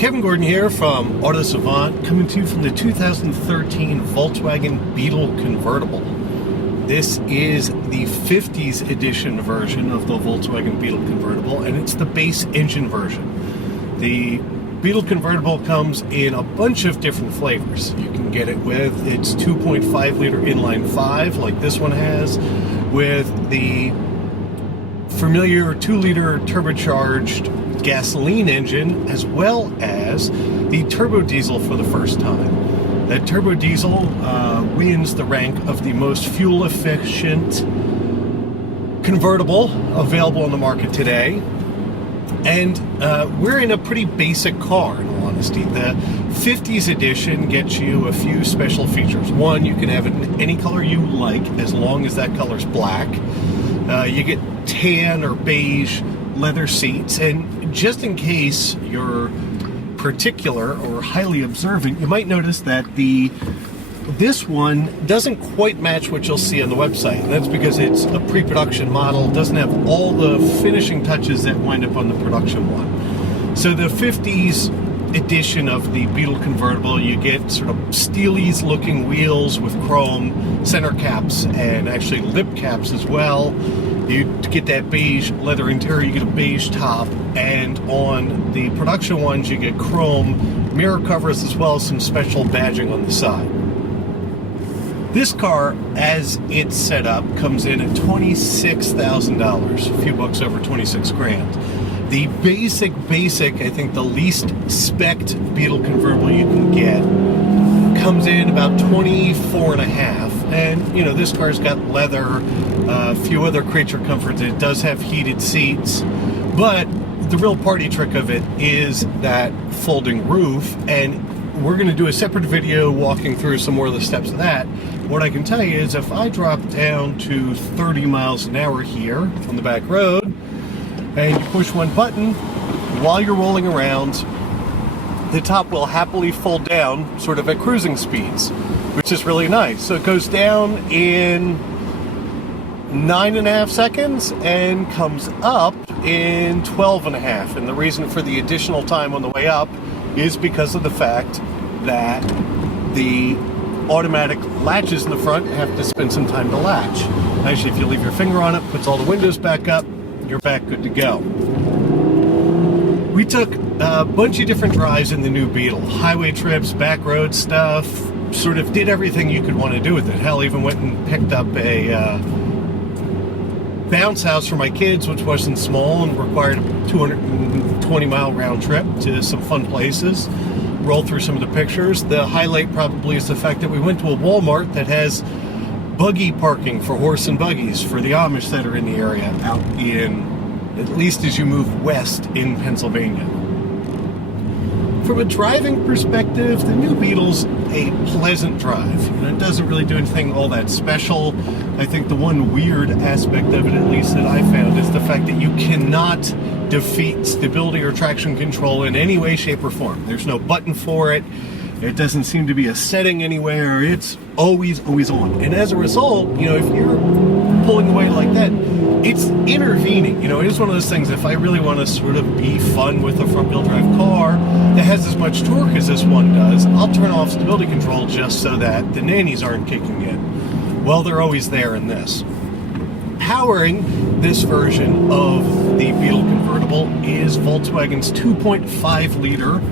Kevin Gordon here from Autosavant, coming to you from the 2013 Volkswagen Beetle Convertible. This is the 50s edition version of the Volkswagen Beetle Convertible, and it's the base engine version. The Beetle Convertible comes in a bunch of different flavors. You can get it with its 2.5 liter inline 5, like this one has, with the familiar 2 liter turbocharged gasoline engine, as well as the turbo diesel for the first time. That turbo diesel wins the rank of the most fuel efficient convertible available on the market today. And we're in a pretty basic car, in all honesty. The 50s edition gets you a few special features. One, you can have it in any color you like, as long as that color's black. You get tan or beige leather seats, and just in case you're particular or highly observant, you might notice that this one doesn't quite match what you'll see on the website, and that's because it's a pre-production model. It doesn't have all the finishing touches that wind up on the production one. So the 50s edition of the Beetle Convertible, you get sort of steelies looking wheels with chrome center caps and actually lip caps as well. You get that beige leather interior, you get a beige top, and on the production ones you get chrome mirror covers as well as some special badging on the side. This car, as it's set up, comes in at $26,000, a few bucks over 26 grand. The basic, I think the least spec'd Beetle Convertible you can get comes in about 24 and a half. And, you know, this car's got leather, a few other creature comforts. It does have heated seats, but the real party trick of it is that folding roof, and we're going to do a separate video walking through some more of the steps of that. What I can tell you is if I drop down to 30 miles an hour here on the back road, and you push one button, while you're rolling around, the top will happily fold down sort of at cruising speeds, which is really nice. So it goes down in 9.5 seconds and comes up in 12.5. And the reason for the additional time on the way up is because of the fact that the automatic latches in the front have to spend some time to latch. Actually, if you leave your finger on it, puts all the windows back up, you're back good to go. We took a bunch of different drives in the new Beetle. Highway trips, back road stuff, sort of did everything you could want to do with it. Hell, even went and picked up a bounce house for my kids, which wasn't small and required a 220-mile round trip to some fun places. Roll through some of the pictures. The highlight probably is the fact that we went to a Walmart that has buggy parking for horse and buggies for the Amish that are in the area out in, at least as you move west in Pennsylvania. From a driving perspective, the new Beetle's a pleasant drive. You know, it doesn't really do anything all that special. I think the one weird aspect of it, at least that I found, is the fact that you cannot defeat stability or traction control in any way, shape, or form. There's no button for it. It doesn't seem to be a setting anywhere. It's always on. And as a result, you know, if you're pulling away like that, it's intervening. You know, it is one of those things, if I really want to sort of be fun with a front-wheel drive car that has as much torque as this one does, I'll turn off stability control just so that the nannies aren't kicking in. Well, they're always there in this. Powering this version of the Beetle Convertible is Volkswagen's 2.5 liter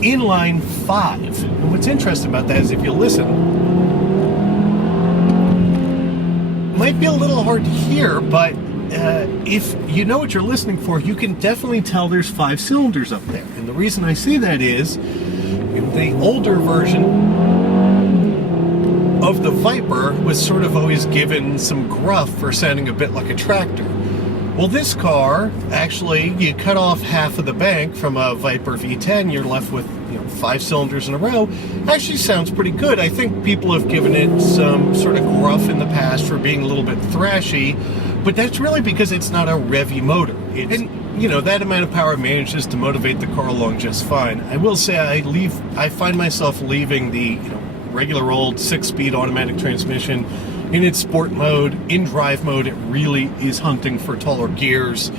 inline 5. And what's interesting about that is if you listen, it might be a little hard to hear, but if you know what you're listening for, you can definitely tell there's 5 cylinders up there. And the reason I see that is the older version of the Viper was sort of always given some gruff for sounding a bit like a tractor. Well, this car, actually, you cut off half of the bank from a Viper V10, you're left with, you know, 5 cylinders in a row. Actually sounds pretty good. I think people have given it some sort of gruff in the past for being a little bit thrashy, but that's really because it's not a revvy motor. And, you know, that amount of power manages to motivate the car along just fine. I will say I find myself leaving the, you know, regular old 6-speed automatic transmission in its sport mode. In drive mode, it really is hunting for taller gears.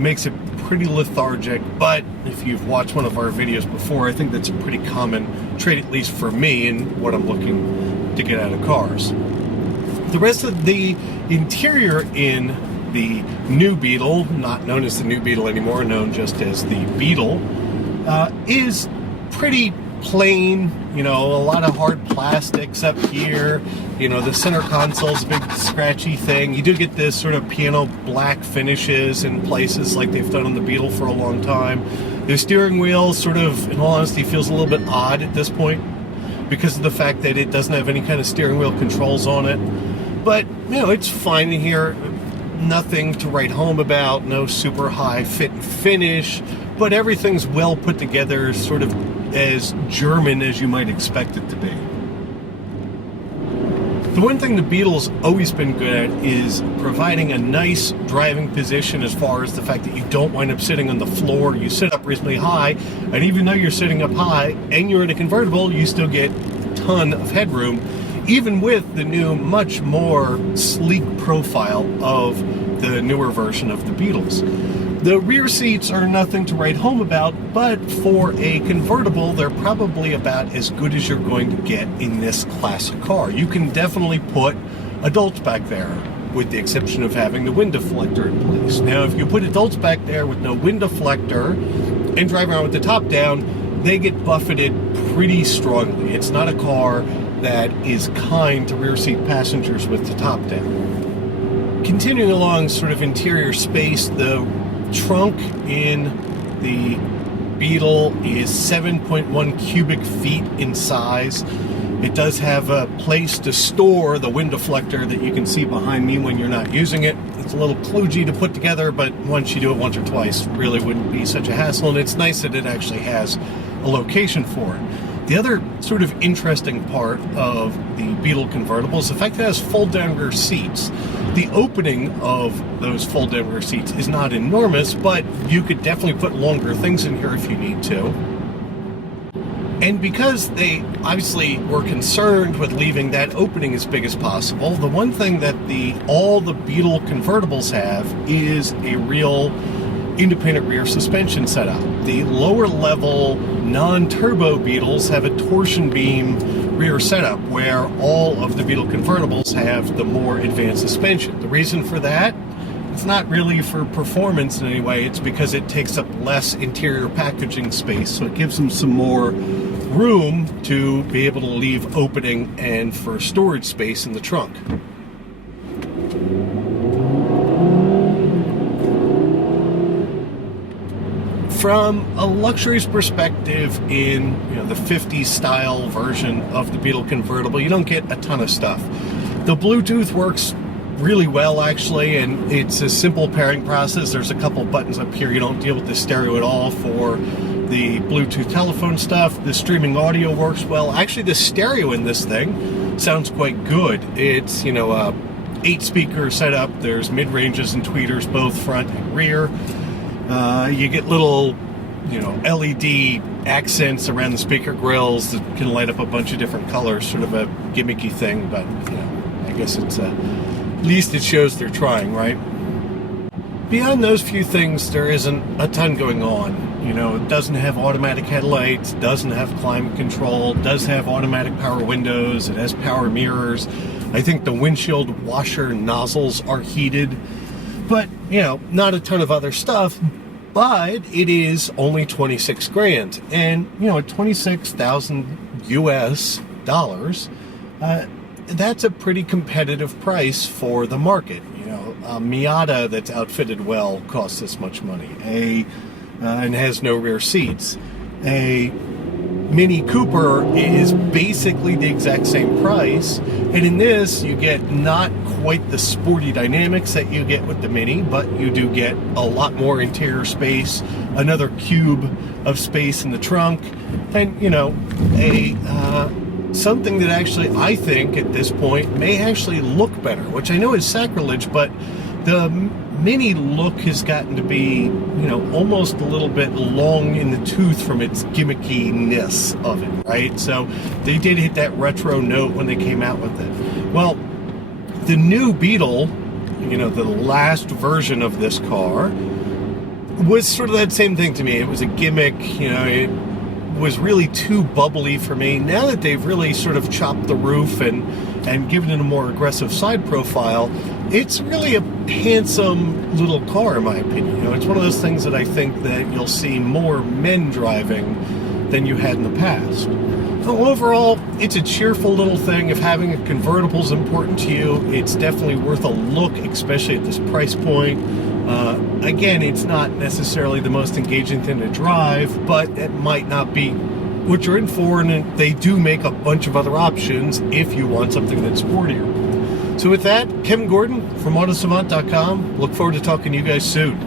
makes it pretty lethargic, but if you've watched one of our videos before, I think that's a pretty common trait, at least for me, in what I'm looking to get out of cars. The rest of the interior in the new Beetle, not known as the new Beetle anymore, known just as the Beetle, is pretty plain. You know, a lot of hard plastics up here. You know, the center console's a big scratchy thing. You do get this sort of piano black finishes in places like they've done on the Beetle for a long time. The steering wheel sort of, in all honesty, feels a little bit odd at this point because of the fact that it doesn't have any kind of steering wheel controls on it. But, you know, it's fine in here. Nothing to write home about, no super high fit and finish, but everything's well put together, sort of as German as you might expect it to be. The one thing the Beetle's always been good at is providing a nice driving position, as far as the fact that you don't wind up sitting on the floor. You sit up reasonably high, and even though you're sitting up high and you're in a convertible, you still get a ton of headroom, even with the new, much more sleek profile of the newer version of the Beetles. The rear seats are nothing to write home about, but for a convertible, they're probably about as good as you're going to get in this class of car. You can definitely put adults back there, with the exception of having the wind deflector in place. Now, if you put adults back there with no wind deflector and drive around with the top down, they get buffeted pretty strongly. It's not a car that is kind to rear seat passengers with the top down. Continuing along sort of interior space, the trunk in the Beetle is 7.1 cubic feet in size. It does have a place to store the wind deflector that you can see behind me when you're not using it. It's a little kludgy to put together, but once you do it once or twice, really wouldn't be such a hassle, and it's nice that it actually has a location for it. The other sort of interesting part of the Beetle Convertible is the fact that it has fold-down rear seats. The opening of those fold-down rear seats is not enormous, but you could definitely put longer things in here if you need to. And because they obviously were concerned with leaving that opening as big as possible, the one thing that all the Beetle Convertibles have is a real independent rear suspension setup. The lower level non-turbo Beetles have a torsion beam rear setup, where all of the Beetle Convertibles have the more advanced suspension. The reason for that, it's not really for performance in any way, it's because it takes up less interior packaging space, so it gives them some more room to be able to leave opening and for storage space in the trunk. From a luxury's perspective, in the 50s style version of the Beetle Convertible, you don't get a ton of stuff. The Bluetooth works really well, actually, and it's a simple pairing process. There's a couple buttons up here. You don't deal with the stereo at all for the Bluetooth telephone stuff. The streaming audio works well. Actually, the stereo in this thing sounds quite good. It's, a 8-speaker setup. There's mid-ranges and tweeters, both front and rear. You get little, LED accents around the speaker grills that can light up a bunch of different colors, sort of a gimmicky thing, but, I guess it's at least it shows they're trying, right? Beyond those few things, there isn't a ton going on. It doesn't have automatic headlights, doesn't have climate control, does have automatic power windows, it has power mirrors. I think the windshield washer nozzles are heated, but, not a ton of other stuff. But it is only 26 grand, and at 26,000 US dollars, that's a pretty competitive price for the market. A Miata that's outfitted well costs this much money, and has no rear seats. A Mini Cooper is basically the exact same price, and in this you get not quite the sporty dynamics that you get with the Mini, but you do get a lot more interior space, another cube of space in the trunk, and something that actually I think at this point may actually look better, which I know is sacrilege, but the Mini look has gotten to be, almost a little bit long in the tooth from its gimmickiness of it, right? So they did hit that retro note when they came out with it. Well, the new Beetle, the last version of this car, was sort of that same thing to me. It was a gimmick, it was really too bubbly for me. Now that they've really sort of chopped the roof and given it a more aggressive side profile, it's really a handsome little car, in my opinion. It's one of those things that I think that you'll see more men driving than you had in the past. So overall, it's a cheerful little thing. If having a convertible is important to you, it's definitely worth a look, especially at this price point. Again, it's not necessarily the most engaging thing to drive, but it might not be what you're in for, and they do make a bunch of other options if you want something that's sportier. So with that, Kevin Gordon from Autosavant.com. Look forward to talking to you guys soon.